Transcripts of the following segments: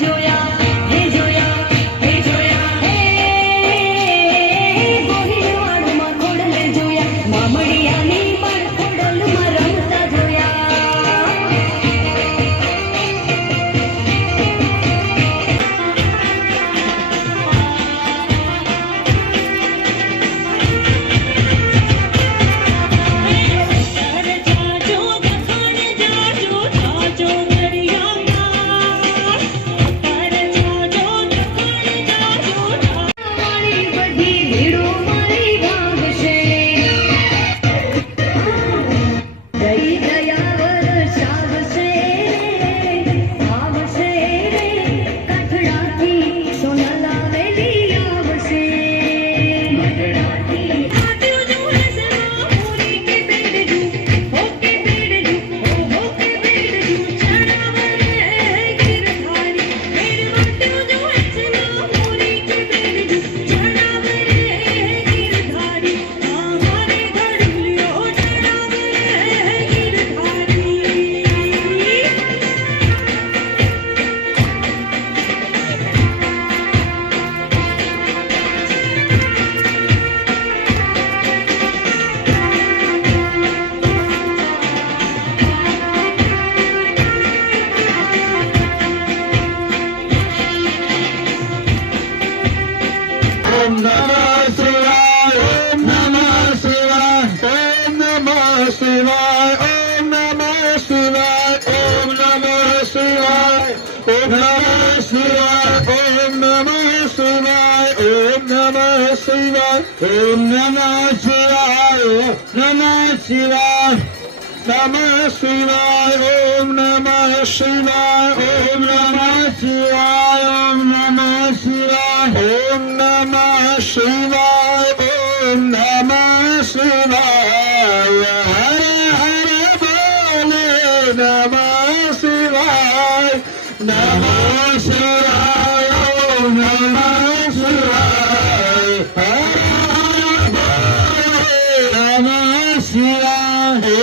જોયા ओम नमः शिवाय नमः शिवाय नमः शिवाय ओम नमः शिवाय ओम नमः शिवाय ओम नमः शिवाय ओम नमः शिवाय ओम नमः शिवाय हर हर बोले नमः शिवाय नमः शिवाय ओम नमः शिवाय हर हर बोले नमः शिवाय हे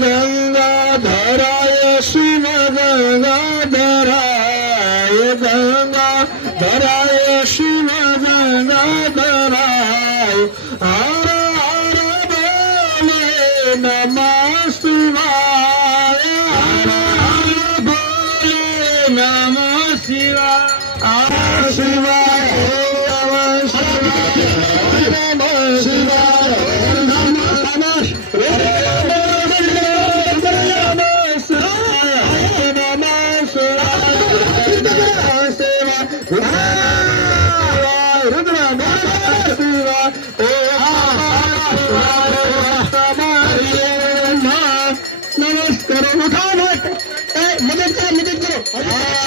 गंगाधराय शिव गंगाधराय गंगाधराय शिव गंगाधराय हर हर बोले नमः शिवाय हर हर बोले नमः शिवाय नमः शिवाय नमः शिवाय नमः शिवाय नमस्कार उठाओ मदद करो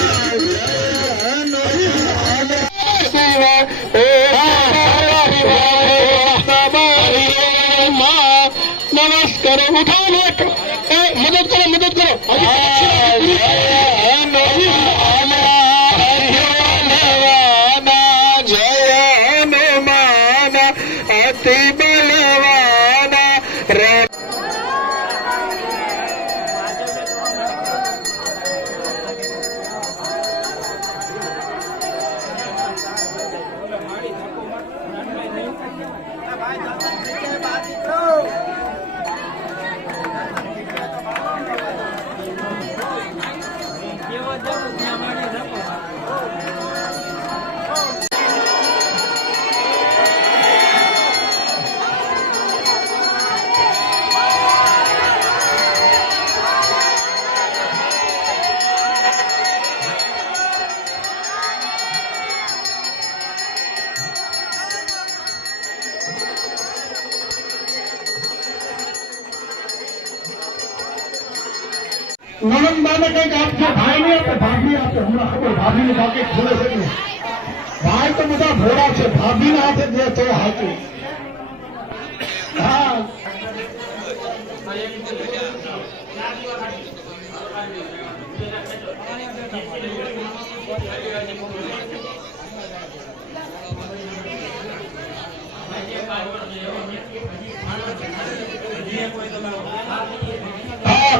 नमस्कार उठाओ मदद करो जय हनुमान अति बलवाना नमन बाने कहीं आपके भाई ने तो भाभी आपके हमरा खबर भाभी ने बाकी खोले से नहीं भाई तो मुझे भोरा से भाभी ने हाथे दे तो हाथे हाँ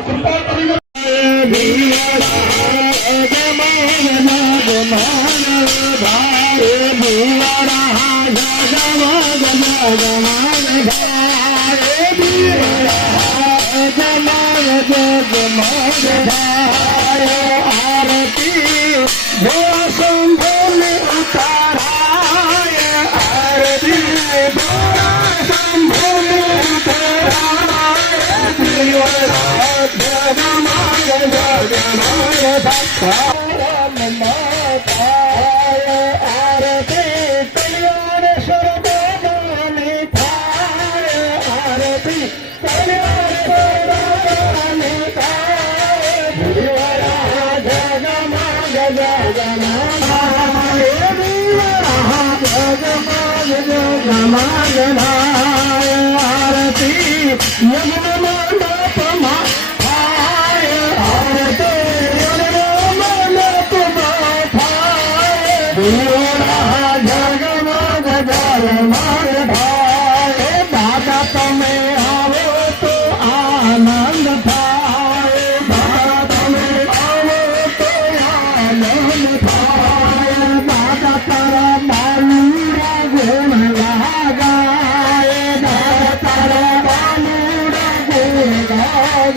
कृपा करिए आरती शंभोले उताराय आरती शंभोले उताराय आरती कल्याण सर्वगाने थाय आरती कल्याण सर्वगाने थाय जगमग जगमग जगमग आरती यमुना दादा तमे आओ तो आनंद थाए दादा तमे आओ तो आनंद थाए दादा तारा बालूरा गुण लगाए दादा तारा बालूरा गुण लगाए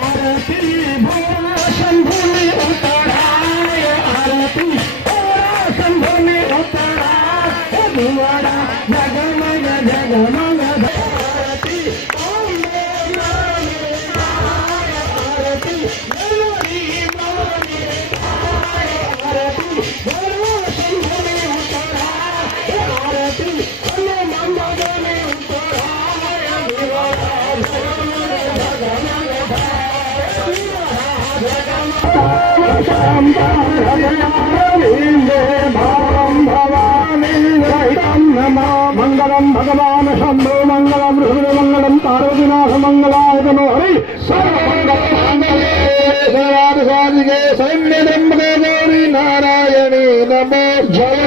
आरती भोला शंभु ने उतराए आरती भोला शंभु ने उतराए दुआरा जगमग जगमग आरती ओम आरती आरती भोला शंभु ने શ્રી હનુમાન દાદાને ઉત્તરાય દિવાળા मंगलम भगवान शंभो मंगलम ऋषि मंगलम पार्वतीनाथ मंगलाय नमो हरि सर्वाधिके सैन्य त्र्यंबके गौरी नारायणी नमो जय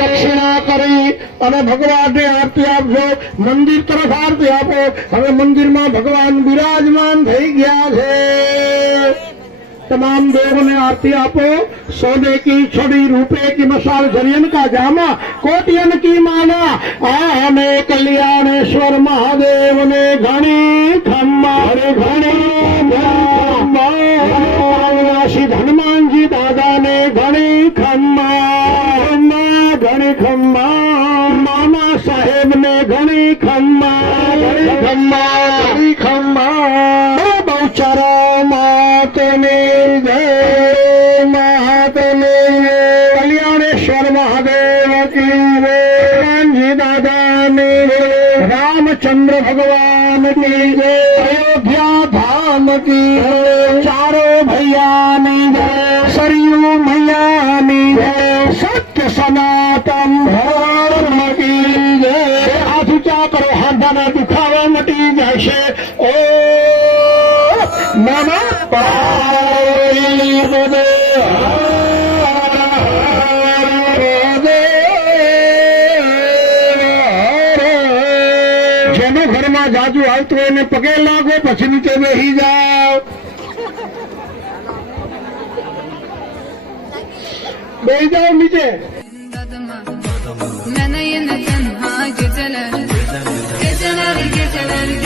दक्षिणा કરી અને ભગવાનને આરતી આપજો મંદિર તરફ આરતી આપો હવે મંદિરમાં ભગવાન બિરાજમાન થઈ ગયા છે तमाम देवों ने आरती आपो सोने की छड़ी रूपे की मशाल झरियन का जामा कोटियन की माला आने कल्याणेश्वर महादेव ने घनी खम्मा अविनाशी हनुमान जी दादा ने घनी खम्मा घनी खम्मा मामा साहेब ने घनी खम्मा घनी खम्मा बहुचारा मातने कल्याणेश्वर महादेव की जी दादा ने रामचंद्र भगवान की अयोध्या धाम की चारों भैया सरयू मैया सत्य सनातन धर्म की हाथ ऊंचा करो हाथाना दुखावा मटी जैसे ओ नमः पार्वती જેનો ઘરમાં જાજુ આવતું હોય એને પગે લાગો પછી નીચે બેસી જાઓ બેસી જાઓ નીચે Ben yine tenha geceler, geceler, geceler,